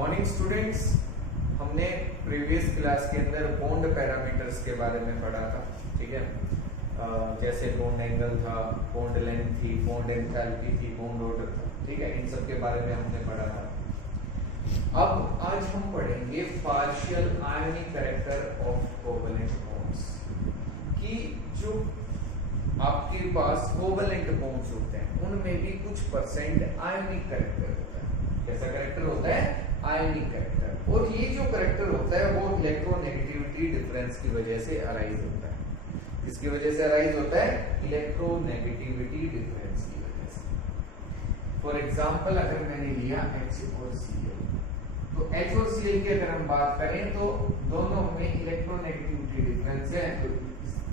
Morning students, हमने previous class के अंदर बॉन्ड पैरामीटर्स के बारे में पढ़ा था। ठीक है, जैसे बॉन्ड एंगल था, बॉन्ड लेंथ थी, बॉन्ड एंथैल्पी थी, बॉन्ड ऑर्डर था। ठीक है, इन सब के बारे में हमने पढ़ा था। अब आज हम पढ़ेंगे partial ionic character of covalent bonds कि जो आपके पास कोवेलेंट बॉन्ड्स होते हैं उनमें भी कुछ परसेंट आयनिक कैरेक्टर होता है। कैसा कैरेक्टर होता है? आयनिक कैरेक्टर। और ये जो कैरेक्टर होता है वो इलेक्ट्रोनेगेटिविटी डिफरेंस की वजह से अराइज होता है। किसकी वजह से अराइज होता है? इलेक्ट्रोनेगेटिविटी डिफरेंस की वजह से। फॉर एग्जांपल, अगर मैंने लिया H और Cl, तो H और Cl की अगर हम बात करें तो दोनों में इलेक्ट्रोनेगेटिविटी डिफरेंस है। तो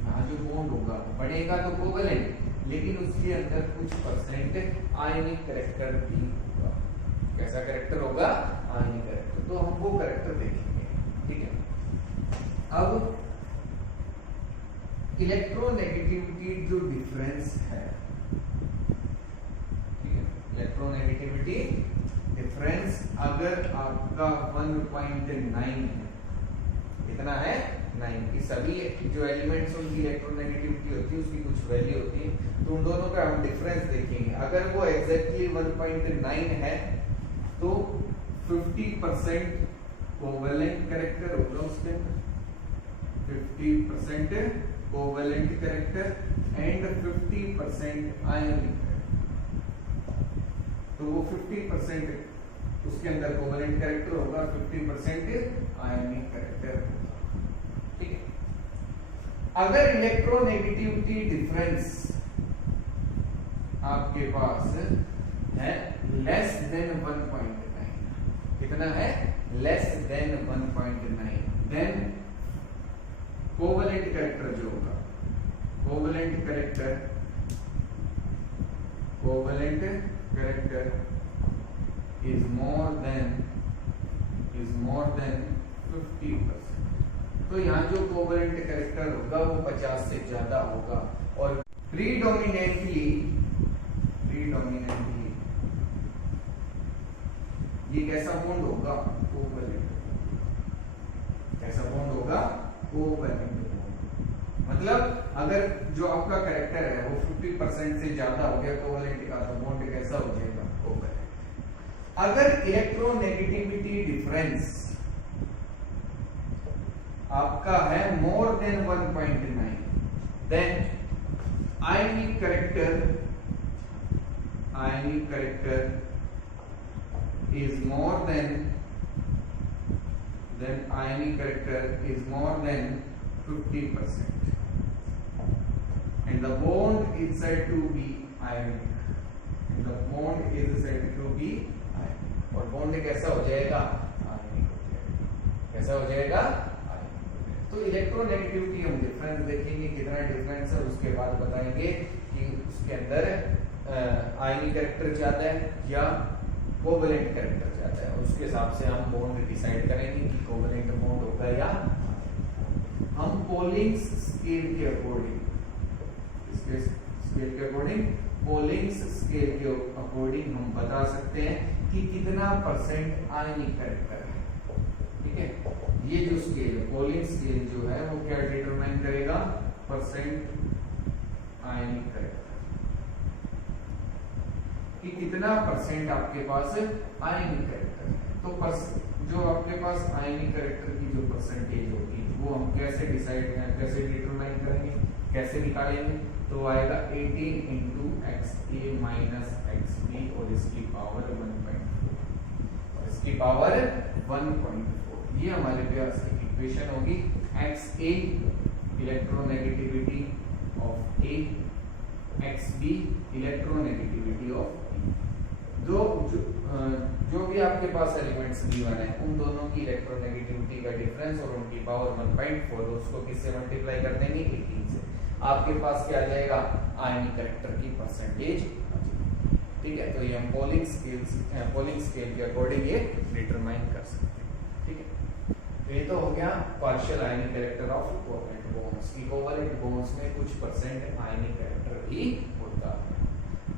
यहाँ जो बॉन्ड होगा बढ़ेगा तो कोवेलेंट, लेकिन उसके अंदर कुछ परसेंट आयनिक कैरेक्टर भी होगा। कैसा कैरेक्टर होगा? आयनिक कैरेक्टर। तो हम वो कैरेक्टर देखेंगे। ठीक है, अब इलेक्ट्रोनेगेटिविटी जो डिफरेंस है, ठीक है, इलेक्ट्रोनेगेटिविटी डिफरेंस अगर आपका 1.9 है, कितना है? 9 की सभी जो एलिमेंट्स उनकी इलेक्ट्रोनेगेटिविटी होती है उसकी कुछ वैल्यू होती है, तो उन दोनों का हम डिफरेंस देखेंगे। अगर वो एग्जैक्टली 1.9 है तो 50% कोवेलेंट कैरेक्टर होगा उसके अंदर, 50% कोवेलेंट कैरेक्टर एंड 50% आयनिक। तो वो 50% उसके अंदर कोवेलेंट कैरेक्टर होगा, 50% आयनिक कैरेक्टर होगा। ठीक है, अगर इलेक्ट्रोनेगेटिविटी डिफरेंस आपके पास है लेस देन 1.9, कितना है? Less than 1.9, then covalent character जो होगा, covalent character is more than 50%। तो यहाँ जो कोवेलेंट कैरेक्टर होगा वो 50 से ज्यादा होगा। और प्रीडोमिनेंटली ये कैसा बॉन्ड होगा? कोवेलेंट। कैसा बॉन्ड होगा? Covalent bond. मतलब अगर जो आपका कैरेक्टर है वो 50% से ज्यादा हो गया कोवेलेंट का, तो बॉन्ड कैसा हो जाएगा? कोवेलेंट। अगर इलेक्ट्रोनेगेटिविटी डिफरेंस आपका है more than 1.9, then ionic character is more than ionic character is more than 50%, and the bond is said to be ionic, और bond कैसा हो जाएगा? आयनिक हो जाएगा। कैसा हो जाएगा? आयनिक हो जाएगा। तो इलेक्ट्रोनेगेटिविटी हम डिफरेंस देखेंगे, कितना डिफरेंस है, उसके बाद बताएंगे कि उसके अंदर आयनिक कैरेक्टर ज्यादा है या कोवेलेंट कैरेक्टर ज्यादा है। उसके हिसाब से हम बॉन्ड डिसाइड करेंगे कि कोवेलेंट बॉन्ड होगा या हम पोलिंग्स स्केल के अकॉर्डिंग हम बता सकते हैं कि कितना परसेंट आयनिक कैरेक्टर है। ठीक है, ये जो स्केल है, पोलिंग स्केल जो है वो क्या डिटरमाइन करेगा? परसेंट आयनिक कैरेक्टर, कि कितना परसेंट आपके पास आयनिक कैरेक्टर है। तो जो आपके पास आयनिक कैरेक्टर की जो परसेंटेज होगी वो हम कैसे डिटरमाइन करेंगे, कैसे निकालेंगे? तो आएगा 18 into XA minus XB और इसकी पावर 1.4 और इसकी पावर 1.4। ये हमारे पास एक इक्वेशन होगी। XA electronegativity of A, XB electronegativity of जो भी आपके पास एलिमेंट्स B1 है उन दोनों की इलेक्ट्रोनेगेटिविटी का डिफरेंस और उनकी पावर 1.4, उसको किससे मल्टीप्लाई कर देंगे? 18 से। आपके पास क्या आ जाएगा? आयनिक कैरेक्टर की परसेंटेज। ठीक है, तो ये हम पोलिंग स्केल के अकॉर्डिंग ये डिटरमाइन कर सकते हैं। ठीक है, तो ये तो हो गया partial ionic character of covalent bonds की। कोवेलेंट बॉन्ड्स में कुछ परसेंट आयनिक कैरेक्टर भी होता है।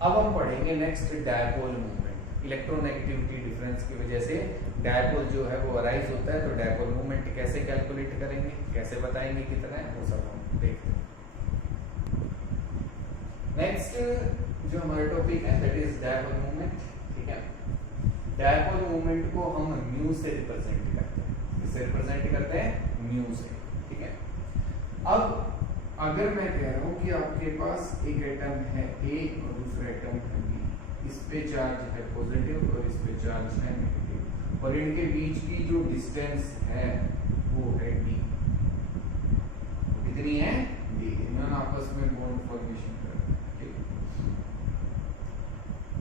अब हम पढ़ेंगे next dipole movement. Electronegativity difference की वजह से डायपोल जो है वो अराइज होता है। तो डायपोल मोमेंट कैसे कैलकुलेट करेंगे, कैसे बताएंगे कितना है, वो सब हम देखते हैं। नेक्स्ट जो हमारा टॉपिक है दैट इज डायपोल मोमेंट। ठीक है, डायपोल मोमेंट को हम म्यू से रिप्रेजेंट करते हैं। किससे रिप्रेजेंट करते हैं? म्यू से। ठीक है, अब अगर मैं कह रहा हूं कि आपके पास एक एटम है ए और दूसरा एटम है बी, इस पे चार्ज है पॉजिटिव और इस पे चार्ज है नेगेटिव, और इनके बीच की जो डिस्टेंस है वो है डी। कितनी है? डी। इन्होंने आपस में बॉन्ड फॉर्मेशन कर रहा है।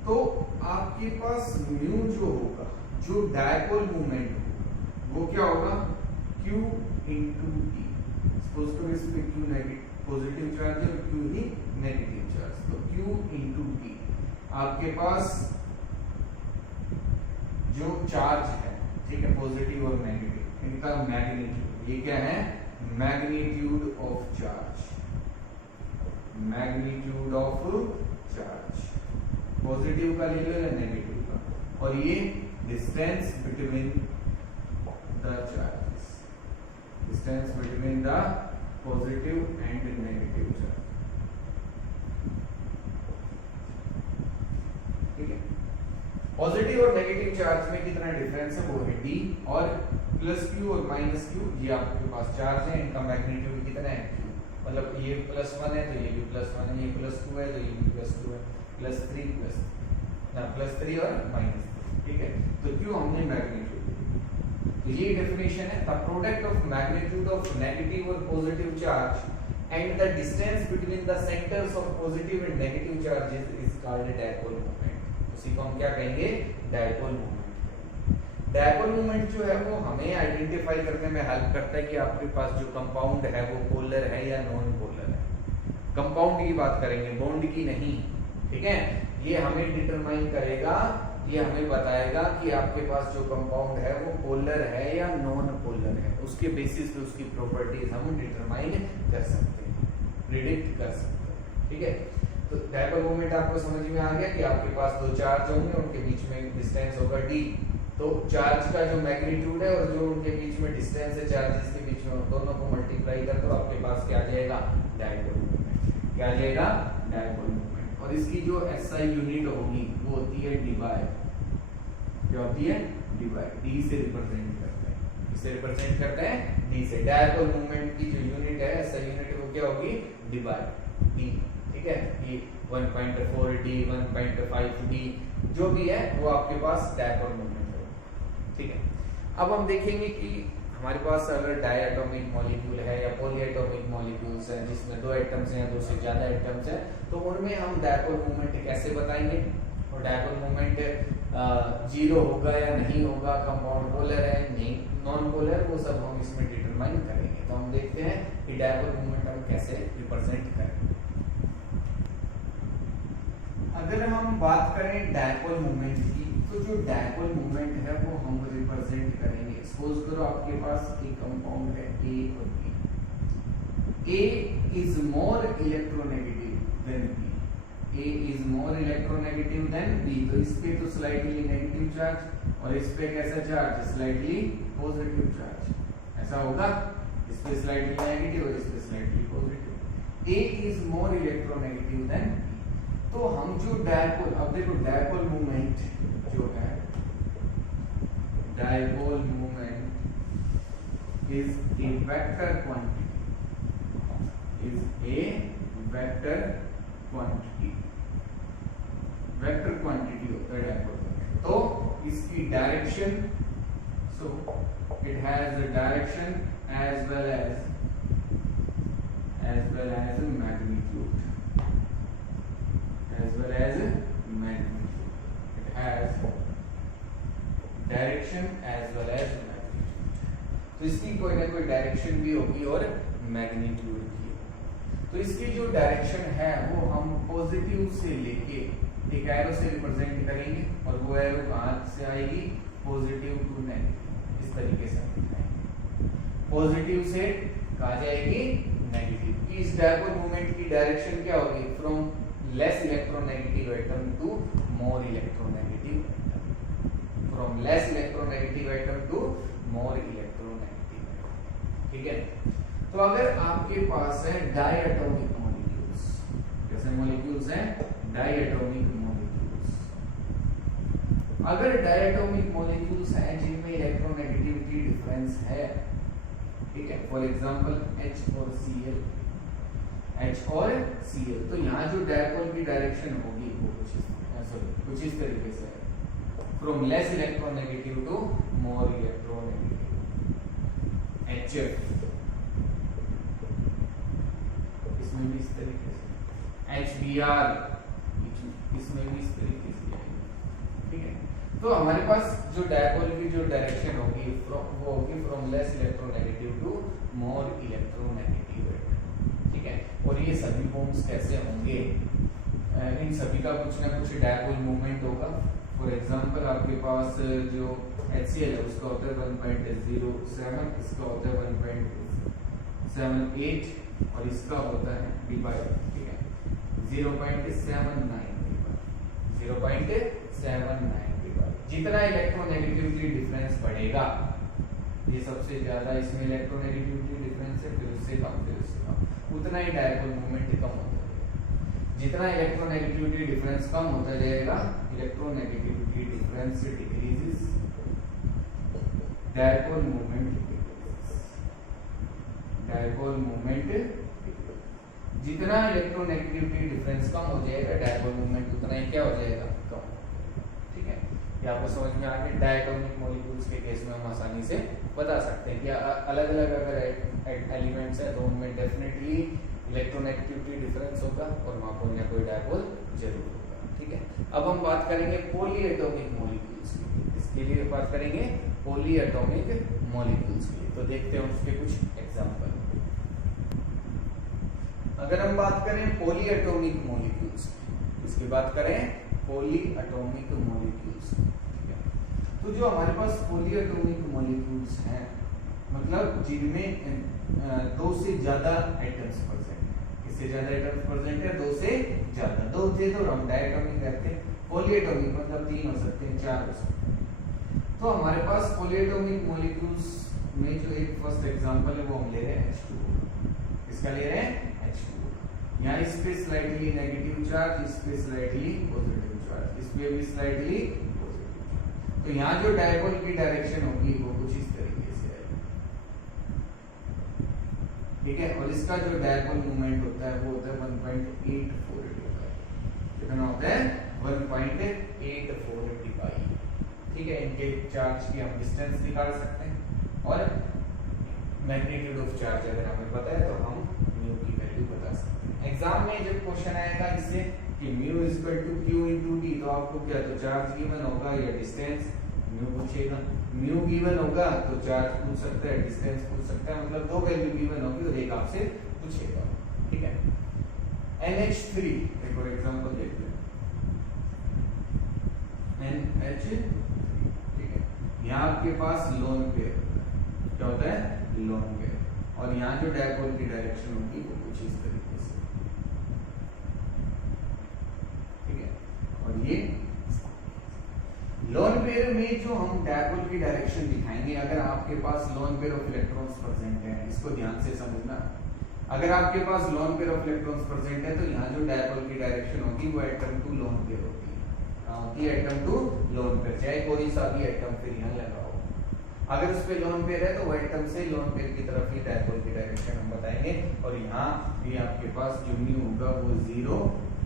तो आपके पास म्यू जो होगा, जो डायपोल मूवमेंट होगा, वो क्या होगा? Q into T. सपोज करो इस पे Q नेगेटिव पॉजिटिव चार्ज है और Q ही नेगेटिव चार्ज, तो Q इंटू टी आपके पास जो चार्ज है, ठीक है, पॉजिटिव और नेगेटिव, इनका मैग्नीट्यूड, ये क्या है? Magnitude of charge, magnitude of charge, positive का ले लो या नेगेटिव का, और ये distance between the charges, distance between the positive and negative charge. ठीक है, पॉजिटिव और नेगेटिव चार्ज में कितना डिफरेंस है? वो है डी, और प्लस क्यू और माइनस क्यू ये आपके पास चार्ज है, इनका मैग्नीट्यूड कितना है? क्यू। मतलब ये +1 है तो ये भी +1 है, ये +2 है तो ये भी +2 है, +3 और -3। ठीक है, तो क्यू हमने मैग्नीट्यूड, तो ये डेफिनेशन है। The product of magnitude of negative और positive charge and the distance between the centres of positive and negative charges is called dipole moment. उसी को हम क्या कहेंगे? Dipole moment. डायपोल मोमेंट जो है वो हमें आइडेंटिफाई करने में हेल्प करता है कि आपके पास जो कंपाउंड है वो पोलर है या नॉन पोलर है। कंपाउंड की बात करेंगे, बॉन्ड की नहीं। ठीक है, ये हमें डिटरमाइन करेगा, ये हमें बताएगा कि आपके पास जो कंपाउंड है वो पोलर है या नॉन पोलर है। उसके बेसिस पे उसकी प्रॉपर्टीज हम डिटरमाइन कर सकते हैं, प्रिडिक्ट कर सकते हैं। ठीक है, तो डायपोल मोमेंट आपको समझ में आ गया कि आपके पास दो चार्ज होंगे, उनके बीच में डिस्टेंस होगा d। तो चार्ज का जो मैग्नीट्यूड है और जो उनके बीच में डिस्टेंस है चार्जेस के बीच में, दोनों को मल्टीप्लाई कर दो, आपके पास क्या आ जाएगा? Dipole moment. क्या आ जाएगा? Dipole moment. और इसकी जो SI यूनिट होगी वो होती है डी बाय, जो होती है डी बाय, डी से रिप्रेजेंट करते हैं। किससे रिप्रेजेंट करते हैं? डी से। डायपोल मूवमेंट की जो यूनिट है, SI यूनिट, वो क्या होगी? D by D. ठीक है, ये 1.4 डी, 1.5 डी, जो भी है वो आपके पास डायपोल मूवमेंट है। ठीक है, अब हम देखेंगे कि हमारे पास अगर डायटोमिक मॉलिक्यूल है या पॉलीएटॉमिक मॉलिक्यूल्स हैं जिसमें दो एटम्स हैं, दो से ज्यादा एटम्स हैं, तो उनमें हम डायपोल मूवमेंट कैसे बताएंगे? और डायपोल मूवमेंट 0 होगा या नहीं होगा, कंपाउंड पोलर है नहीं नॉन पोलर, वो सब हम इसमें डिटरमाइन करेंगे। तो हम देखते हैं कि डायपोल मूवमेंट हम कैसे रिप्रेजेंट करेंगे। अगर हम बात करें डायपोल मूवमेंट की, तो जो डायपोल मूवमेंट है वो हम रिप्रेजेंट करेंगे। सपोज करो आपके पास एक कंपाउंड है A और B। A is more electronegative than B, A is more electronegative than B। तो इस पे तो स्लाइटली नेगेटिव चार्ज और इस पे कैसा चार्ज? Slightly positive charge. ऐसा होगा, इस पे स्लाइटली नेगेटिव और इस पे slightly positive. A is more electronegative than B। तो हम जो डायपोल, अब देखो डायपोल मूवमेंट जो है, dipole movement is a vector quantity, is a vector quantity, vector quantity होता है डायपोल मूवमेंट। तो इसकी direction, so it has a direction as well as magnitude, as well as magnitude. It has direction as well as magnitude. तो इसकी कोई ना कोई direction भी होगी और मैग्नीट्यूड भी होगी। तो इसकी जो डायरेक्शन है वो हम पॉजिटिव से लेके एक एरो से रिप्रेजेंट करेंगे, और वो एरो कहाँ से आएगी? Positive to negative. इस तरीके से हम दिखाएंगे, पॉजिटिव से कहाँ जाएगी? नेगेटिव। इस डायपोल मूवमेंट की डायरेक्शन क्या होगी? From less electronegative atom to more electronegative atom. From less electronegative atom to more electronegative atom. ठीक है, तो अगर आपके पास है डायटोमिक मॉलिक्यूल्स, जैसे मॉलिक्यूल्स हैं डायटोमिक मॉलिक्यूल्स, अगर डायटोमिक मॉलिक्यूल्स हैं जिनमें इलेक्ट्रोनेगेटिविटी डिफरेंस है, ठीक है, फॉर एग्जांपल H और Cl, H और Cl, तो यहाँ जो डायपोल की डायरेक्शन होगी वो कुछ इस तरीके से है, from less electronegative to more electronegative. HF इसमें भी इस तरीके से, HBr इसमें भी इस तरीके से, ठीक है। तो हमारे पास जो डायपोल की जो डायरेक्शन होगी वो होगी from less electronegative to more electronegative, ठीक है। और ये सभी बॉन्ड्स कैसे होंगे, इन सभी का कुछ ना कुछ डायपोल मूवमेंट होगा। फॉर एग्जांपल आपके पास जो HCl है उसका होता है 1.07, इसका होता है 1.78 और इसका होता है डिवाइड, ठीक है, 0.79 डिवाइड। जितना इलेक्ट्रोनेगेटिविटी डिफरेंस बढ़ेगा, ये सबसे ज्यादा इसमें इलेक्ट्रोनेगेटिविटी डिफरेंस है, फिर उससे कम, फिर उससे कम, उतना ही डायपोल मूवमेंट कम होता है। जितना इलेक्ट्रोनेगेटिविटी डिफरेंस कम होता जाएगा, electronegativity difference decreases, dipole movement decreases, dipole movement, जितना इलेक्ट्रोनेगेटिविटी डिफरेंस कम हो जाएगा, डायपोल मूवमेंट उतना ही क्या हो जाएगा, कम। ठीक है, ये आपको समझ में आ गया। डायटोमिक मॉलिक्यूल्स के केस में हम आसानी से बता सकते हैं कि अलग अलग अगर एलिमेंट्स है तो उनमें डेफिनेटली इलेक्ट्रोनेगेटिविटी डिफरेंस होगा और वहां कोई ना कोई डायपोल जरूर होगा। ठीक है, अब हम बात करेंगे पॉलीएटॉमिक मॉलिक्यूल्स की, इसके लिए बात करेंगे पॉलीएटॉमिक मॉलिक्यूल्स की। तो देखते हैं उसके कुछ एग्जांपल। अगर हम बात करें पॉलीएटॉमिक मॉलिक्यूल्स, इसकी बात करें पॉलीएटॉमिक मॉलिक्यूल्स, ठीक है। तो जो हमारे पास पॉलीएटॉमिक मॉलिक्यूल्स हैं, मतलब जिनमें दो से ज्यादा एटम्स प्रेजेंट है, किससे ज्यादा एटम्स प्रेजेंट है, दो से ज्यादा, दो थे तो हम डायटोमिक कहते हैं, पॉलीएटॉमिक मतलब तीन हो सकते हैं, चार हो सकते हैं। तो हमारे पास पॉलीएटॉमिक मॉलिक्यूल्स में जो एक फर्स्ट एग्जांपल है वो हम ले रहे हैं H2O। इसका ले रहे हैं H2O। यहाँ इस पे स्लाइटली नेगेटिव चार्ज, इस पे स्लाइटली पॉजिटिव चार्ज, इस पे भी स्लाइटली पॉजिटिव चार्ज। तो यहाँ जो डायपोल की डायरेक्शन होगी वो कुछ इस तरीके से है, ठीक है। और इसका जो डायपोल मूवमेंट होता है वो होता है 1.84 डिपाई। कितना होता है? 1.84 डिपाई। ठीक है, इनके चार्ज की हम डिस्टेंस निकाल सकते हैं और मैग्नीट्यूड ऑफ चार्ज अगर हमें पता है तो हम म्यू की वैल्यू बता सकते हैं। एग्जाम में जब क्वेश्चन आएगा इससे कि mu is equal to q into d, तो आपको क्या, तो चार्ज गिवन होगा या डिस्टेंस म्यू पूछेगा। म्यू गिवन होगा तो चार्ज पूछ सकता है, डिस्टेंस पूछ सकता है, मतलब दो वैल्यू गिवन होगी और एक आपसे पूछेगा। ठीक है, NH3 एक और एग्जांपल देखते हैं। NH3, ठीक है, यहाँ आपके पास लोन पेयर क्या होता है, लोन पेयर, और यहाँ जो डायपोल की डायरेक्शन होगी वो कुछ इस तरीके से, ठीक है। और ये लोन पेयर में जो हम डायपोल की डायरेक्शन दिखाएंगे, अगर आपके पास lone pair of electrons present है, इसको ध्यान से समझना। अगर आपके पास lone pair of electrons present है तो यहाँ जो डायपोल की डायरेक्शन होगी वो एटम टू लोन पेयर होती है, एटम टू लोन पेयर, चाहे कोई सा भी एटम फिर यहाँ लगा हो। अगर उस पे लोन पेयर है तो वो एटम से लोन पेयर की तरफ ही डायपोल की डायरेक्शन हम बताएंगे। और यहाँ भी आपके पास जो म्यू होगा वो 0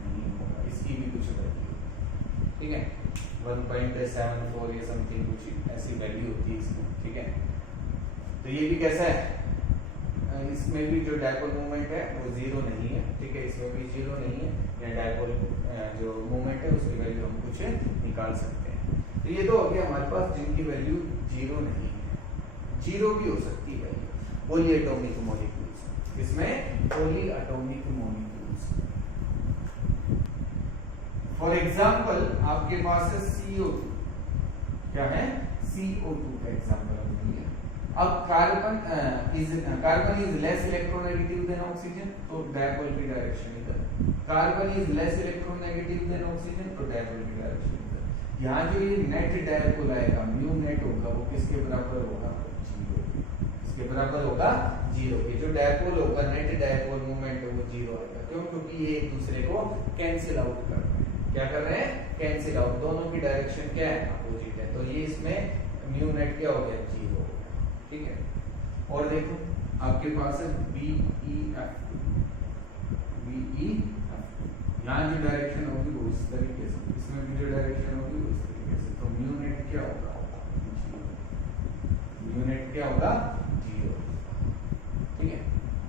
नहीं होगा, इसकी भी कुछ वैल्यू, ठीक है, 1.74 या समथिंग कुछ ऐसी वैल्यू होती है इसमें। ठीक है, तो ये भी कैसा है, इसमें भी जो डायपोल मूवमेंट है वो 0 नहीं है। ठीक है, इसमें भी 0 नहीं है, या डायपोल जो मूवमेंट है उसकी वैल्यू हम कुछ निकाल सकते हैं। तो ये तो हो गया हमारे पास जिनकी वैल्यू 0 नहीं है, 0 भी हो सकती है वैल्यू। पॉलीएटॉमिक मॉलिक्यूल्स, इसमें पॉलीएटॉमिक मॉलिक्यूल्स, फॉर एग्जांपल आपके पास है CO2, क्या है, CO2 का एग्जांपल हमने लिया। अब carbon is less electronegative than oxygen, तो डायपोल की डायरेक्शन इधर। Carbon is less electronegative than oxygen, तो डायपोल की डायरेक्शन इधर। यहाँ जो ये नेट डायपोल आएगा, म्यू नेट होगा, वो किसके बराबर होगा? 0। किसके बराबर होगा? 0 के। जो डायपोल होगा, नेट डायपोल मोमेंट वो 0 आएगा। क्यों? क्योंकि ये एक दूसरे को कैंसिल आउट कर रहे हैं। क्या कर रहे हैं? Cancel out. दोनों की डायरेक्शन क्या है? अपोजिट है। तो ये इसमें म्यू नेट क्या हो गया? 0 हो गया। ठीक है। और देखो आपके पास है BEF, यहाँ जो डायरेक्शन होगी वो इस तरीके से, इसमें भी जो डायरेक्शन होगी वो इस तरीके से। तो म्यू नेट क्या होगा? 0। म्यू नेट क्या होगा? 0। ठीक है।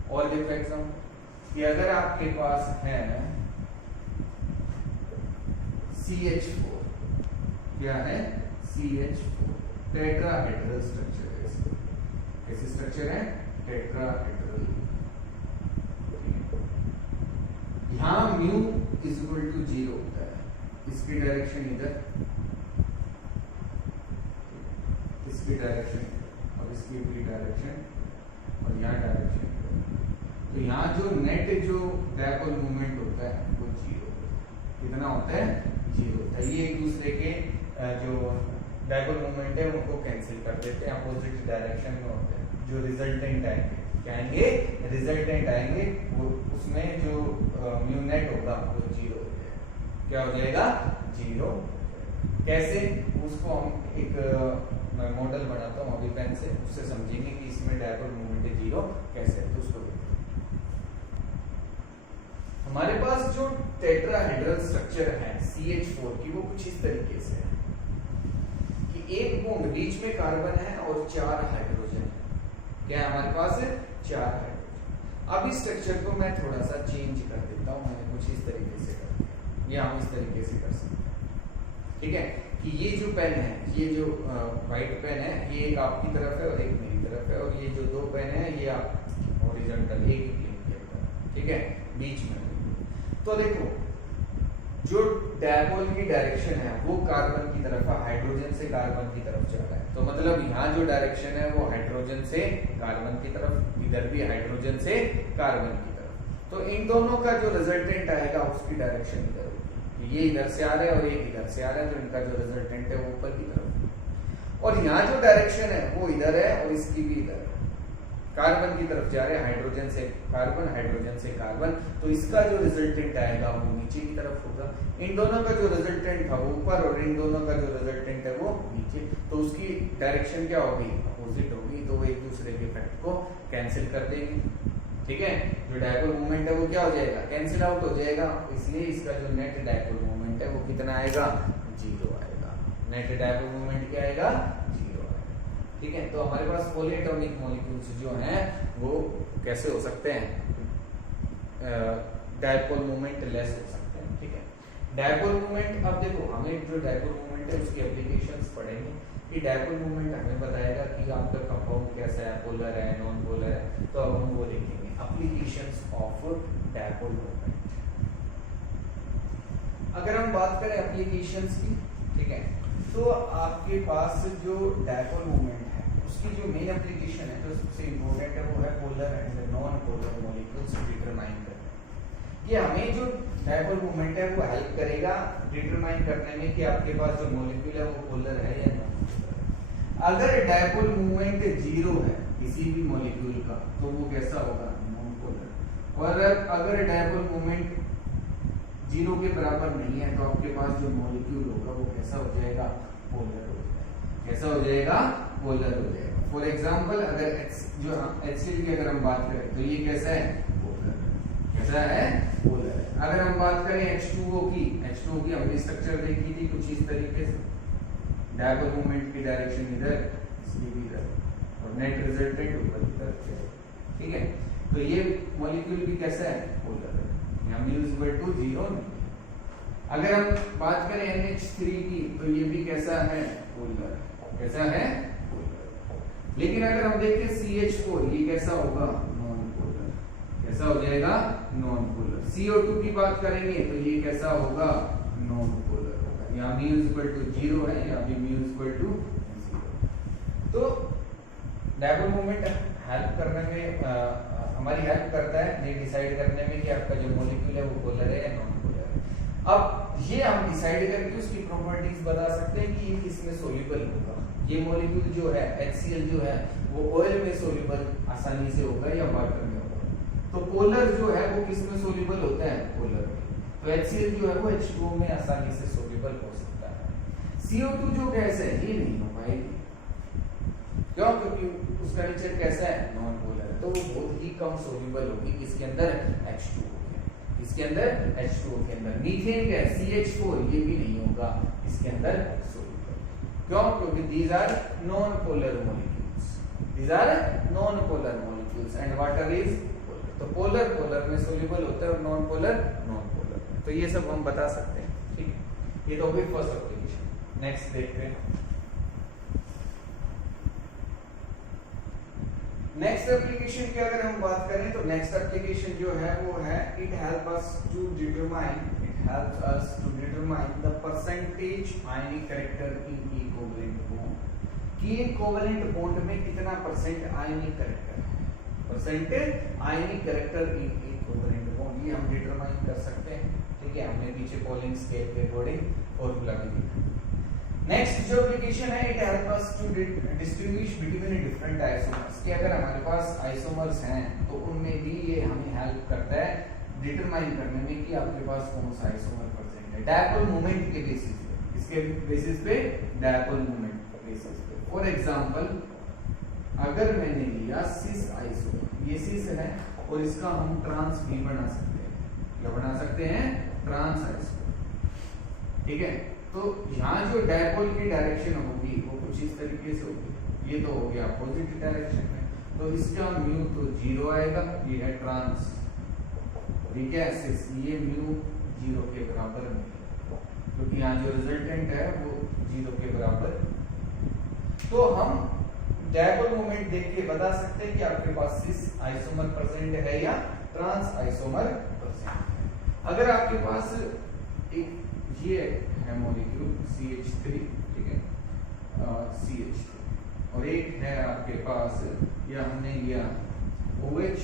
और देखो एग्जाम्पल कि अगर आपके पास है CH4, क्या है? CH4 टेट्राहेड्रल स्ट्रक्चर है इसका। कैसी स्ट्रक्चर है? टेट्राहेड्रल। यहाँ म्यू इज इक्वल टू 0 होता है, इसकी डायरेक्शन इधर, इसकी डायरेक्शन और इसकी भी डायरेक्शन और यहाँ डायरेक्शन। तो यहाँ जो नेट जो डायपोल मूवमेंट होता है वो 0 कितना होता है? 0 होता है। ये एक दूसरे के जो डायपोल मूवमेंट है उनको कैंसिल कर देते हैं, अपोजिट डायरेक्शन में होते हैं। जो रिजल्टेंट आएंगे क्या आएंगे? रिजल्टेंट आएंगे, वो उसमें जो म्यू नेट होगा वो 0 हो जाएगा। क्या हो जाएगा? 0। कैसे? उसको हम एक मैं मॉडल बनाता हूँ अभी पेन से, उससे समझेंगे कि इसमें डायपोल मूवमेंट 0 कैसे है। तो उसको हमारे पास जो टेट्राहेड्रल स्ट्रक्चर है CH4 की, वो कुछ इस तरीके से है कि एक बॉन्ड, बीच में कार्बन है और 4 हाइड्रोजन। क्या है हमारे पास? 4 हाइड्रोजन। अब इस स्ट्रक्चर को मैं थोड़ा सा चेंज कर देता हूं, मैंने कुछ इस तरीके से कर दिया, ये हम इस तरीके से कर सकते हैं। ठीक है कि ये जो पेन है, ये जो व्हाइट पेन है, ये एक आपकी तरफ है और एक मेरी तरफ है, और ये जो 2 पेन है ये आप हॉरिजॉन्टल एक ही प्लेन के ऊपर, ठीक है, बीच में। तो देखो जो डायपोल की डायरेक्शन है वो कार्बन की तरफ है, हाइड्रोजन से कार्बन की तरफ जा रहा है। तो मतलब यहाँ जो डायरेक्शन है वो हाइड्रोजन से कार्बन की तरफ, इधर भी हाइड्रोजन से कार्बन की तरफ। तो इन दोनों का जो रिजल्टेंट आएगा उसकी डायरेक्शन इधर होगी। ये इधर से आ रहे हैं और ये इधर से आ रहे हैं, तो इनका जो रिजल्टेंट है वो ऊपर की तरफ। और यहाँ जो डायरेक्शन है वो इधर है और इसकी भी इधर है, कार्बन की तरफ जा रहे हैं, हाइड्रोजन से कार्बन, हाइड्रोजन से कार्बन। तो इसका जो रिजल्टेंट आएगा वो नीचे की तरफ होगा। इन दोनों का जो रिजल्टेंट था वो ऊपर और इन दोनों का जो रिजल्टेंट है वो नीचे। तो उसकी डायरेक्शन क्या होगी? अपोजिट होगी। तो वो एक दूसरे के इफेक्ट को कैंसिल कर देगी। ठीक है, जो डायपोल मूवमेंट है वो क्या हो जाएगा? कैंसिल आउट हो जाएगा। इसलिए इसका जो नेट डायपोल मूवमेंट है वो कितना आएगा? 0 आएगा। नेट डायपोल मूवमेंट क्या आएगा? 0 आएगा। ठीक है, तो हमारे पास पॉलीएटॉमिक मॉलिक्यूल्स जो हैं वो कैसे हो सकते हैं? डायपोल मूवमेंट लेस हो सकते हैं। ठीक है, डायपोल मूवमेंट, अब देखो हमें जो डायपोल मूवमेंट है उसकी एप्लीकेशंस पढ़ेंगे कि डायपोल मूवमेंट हमें बताएगा कि आपका कंपाउंड कैसा है, पोलर है, नॉन पोलर है। तो अब हम वो देखेंगे, एप्लीकेशंस ऑफ डायपोल मूवमेंट। अगर हम बात करें एप्लीकेशंस की, ठीक है, तो आपके पास जो डायपोल मूवमेंट है उसकी जो मेन एप्लीकेशन है, जो सबसे इंपॉर्टेंट है, वो है polar and non polar molecules determine करना। ये हमें जो डायपोल मूवमेंट है वो हेल्प करेगा डिटरमाइन करने में कि आपके पास जो मॉलिक्यूल है वो पोलर है या नॉन पोलर है। अगर डायपोल मूवमेंट 0 है किसी भी मॉलिक्यूल का, तो वो कैसा होगा? Non polar. और अगर डायपोल मूवमेंट 0 के बराबर नहीं है तो आपके पास जो मॉलिक्यूल होगा वो कैसा हो जाएगा? पोलर हो जाएगा। कैसा हो जाएगा? पोलर हो जाएगा। फॉर एग्जांपल अगर जो HCl की अगर हम बात करें तो ये कैसा है? पोलर। कैसा है? पोलर है। अगर हम बात करें H2O की हमने स्ट्रक्चर देखी थी कुछ इस तरीके से, डायपोल मूवमेंट की डायरेक्शन इधर, इसकी भी इधर, और नेट रिजल्टेंट ऊपर की तरफ है। ठीक है, तो ये मॉलिक्यूल भी कैसा है? पोलर है। यहाँ म्यू इज इक्वल टू 0 नहीं। अगर हम बात करें NH3 की तो ये भी कैसा है? पोलर। कैसा है? पोलर। लेकिन अगर हम देखें CH4, ये कैसा होगा? Non polar. कैसा हो जाएगा? Non polar. CO2 की बात करेंगे तो ये कैसा होगा? नॉन पोलर होगा। यहाँ म्यू इज इक्वल टू 0 है, यहाँ भी म्यू इज इक्वल टू 0। तो डायपोल मूवमेंट हेल्प करने में हमारी हेल्प करता है ये डिसाइड करने में कि आपका जो मॉलिक्यूल है वो पोलर है या नॉन पोलर है। अब ये हम डिसाइड करके उसकी प्रॉपर्टीज बता सकते हैं कि ये किसमें सोल्यूबल होगा। ये मॉलिक्यूल जो है HCl जो है वो ऑयल में सोल्यूबल आसानी से होगा या वाटर में होगा। तो पोलर जो है वो किसमें सोल्यूबल होता है, पोलर में। तो HCl जो है वो H2O में आसानी से सोल्यूबल हो सकता है। CO2 जो गैस है ये नहीं हो पाएगी, क्यों? क्योंकि उसका नेचर कैसा है, नॉन पोलर है, तो वो बहुत ही कम सोल्यूबल होगी किसके अंदर, H2O के, इसके अंदर H2O के अंदर। मीथेन गैस CH4 ये भी नहीं होगा इसके अंदर सोल्यूबल, क्यों? क्योंकि these are non polar molecules, these are non polar molecules and water is polar. तो पोलर पोलर में सोल्यूबल होता है और नॉन पोलर नॉन पोलर में। तो ये सब हम बता सकते हैं, ठीक है। ये तो भी फर्स्ट एप्लीकेशन। नेक्स्ट देखते हैं। नेक्स्ट एप्लीकेशन की अगर हम बात करें तो नेक्स्ट एप्लीकेशन जो है वो है it help us to determine the percentage ionic character in equivalent bond, कि कोवेलेंट बॉन्ड में कितना percent ionic character in, equivalent ionic character in equivalent बॉन्ड, ये हम डिटरमाइन कर सकते हैं, ठीक है। हमने पीछे पॉलिंग स्केल के अकॉर्डिंग फॉर्मूला में लिखा। नेक्स्ट जो एप्लीकेशन है it help us to distinguish between different isomers, कि अगर हमारे पास आइसोमर्स हैं तो उनमें भी ये हमें हेल्प करता है डिटरमाइन करने में कि आपके पास कौन सा आइसोमर प्रेजेंट है, डायपोल मोमेंट के बेसिस पे, इसके बेसिस पे, डायपोल मोमेंट के बेसिस पे। फॉर एग्जांपल अगर मैंने लिया सिस आइसोमर, ये सिस है और इसका हम ट्रांस भी बना सकते हैं, क्या बना सकते हैं, ट्रांस आइसोमर, ठीक है। तो यहाँ जो डायपोल की डायरेक्शन होगी वो कुछ इस तरीके से होगी, ये तो हो गया अपोजिट डायरेक्शन में, तो इसका म्यू तो 0 आएगा, ये है ट्रांस, ठीक है, ये म्यू 0 के बराबर में, क्योंकि यहाँ जो रिजल्टेंट है वो 0 के बराबर। तो हम डायपोल मोमेंट देख के बता सकते हैं कि आपके पास सिस आइसोमर प्रेजेंट है या ट्रांस आइसोमर प्रेजेंट है। अगर आपके पास एक ये है मॉलिक्यूल CH3, ठीक है, CH3, और एक है आपके पास या हमने लिया OH,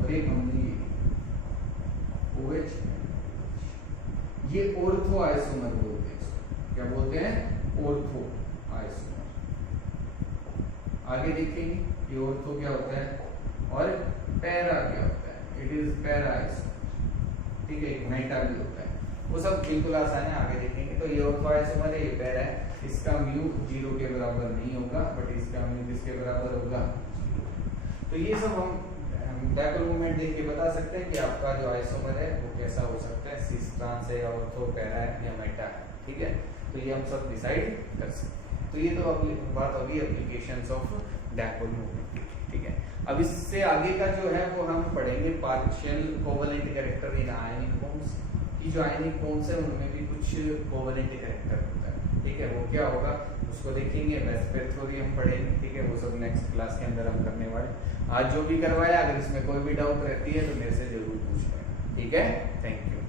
और एक हमने OH, ये ऑर्थो आइसोमर बोलते हैं, क्या बोलते हैं, ऑर्थो आइसोमर। आगे देखेंगे कि ऑर्थो क्या होता है और पैरा क्या होता है, इट इज पैरा आइसोमर, ठीक है, एक मेटा भी होता है, वो सब बिल्कुल आसान है, आगे देखेंगे। तो ये ऑर्थो आइसोमर है, ये पैरा है, इसका म्यू 0 के बराबर नहीं होगा, बट इसका म्यू किसके बराबर होगा, 0। तो ये सब हम डायपोल मोमेंट देख के बता सकते हैं कि आपका जो आइसोमर है वो कैसा हो सकता है, सिस ट्रांस है, ऑर्थो, पैरा है या मेटा है, ठीक है। तो ये हम सब डिसाइड कर सकते हैं। तो ये तो बात होगी एप्लीकेशंस ऑफ डायपोल मोमेंट, ठीक है। अब इससे आगे का जो है वो हम पढ़ेंगे partial covalent character in ionic bonds, कि जो आयनिक बॉन्ड्स है उनमें भी कुछ कोवेलेंट कैरेक्टर होता है, ठीक है, वो क्या होगा उसको देखेंगे। बेस्पेयर थ्योरी हम पढ़ेंगे, ठीक है, वो सब नेक्स्ट क्लास के अंदर हम करने वाले। आज जो भी करवाया, अगर इसमें कोई भी डाउट रहती है तो मेरे से जरूर पूछ लेना, ठीक है। Thank you.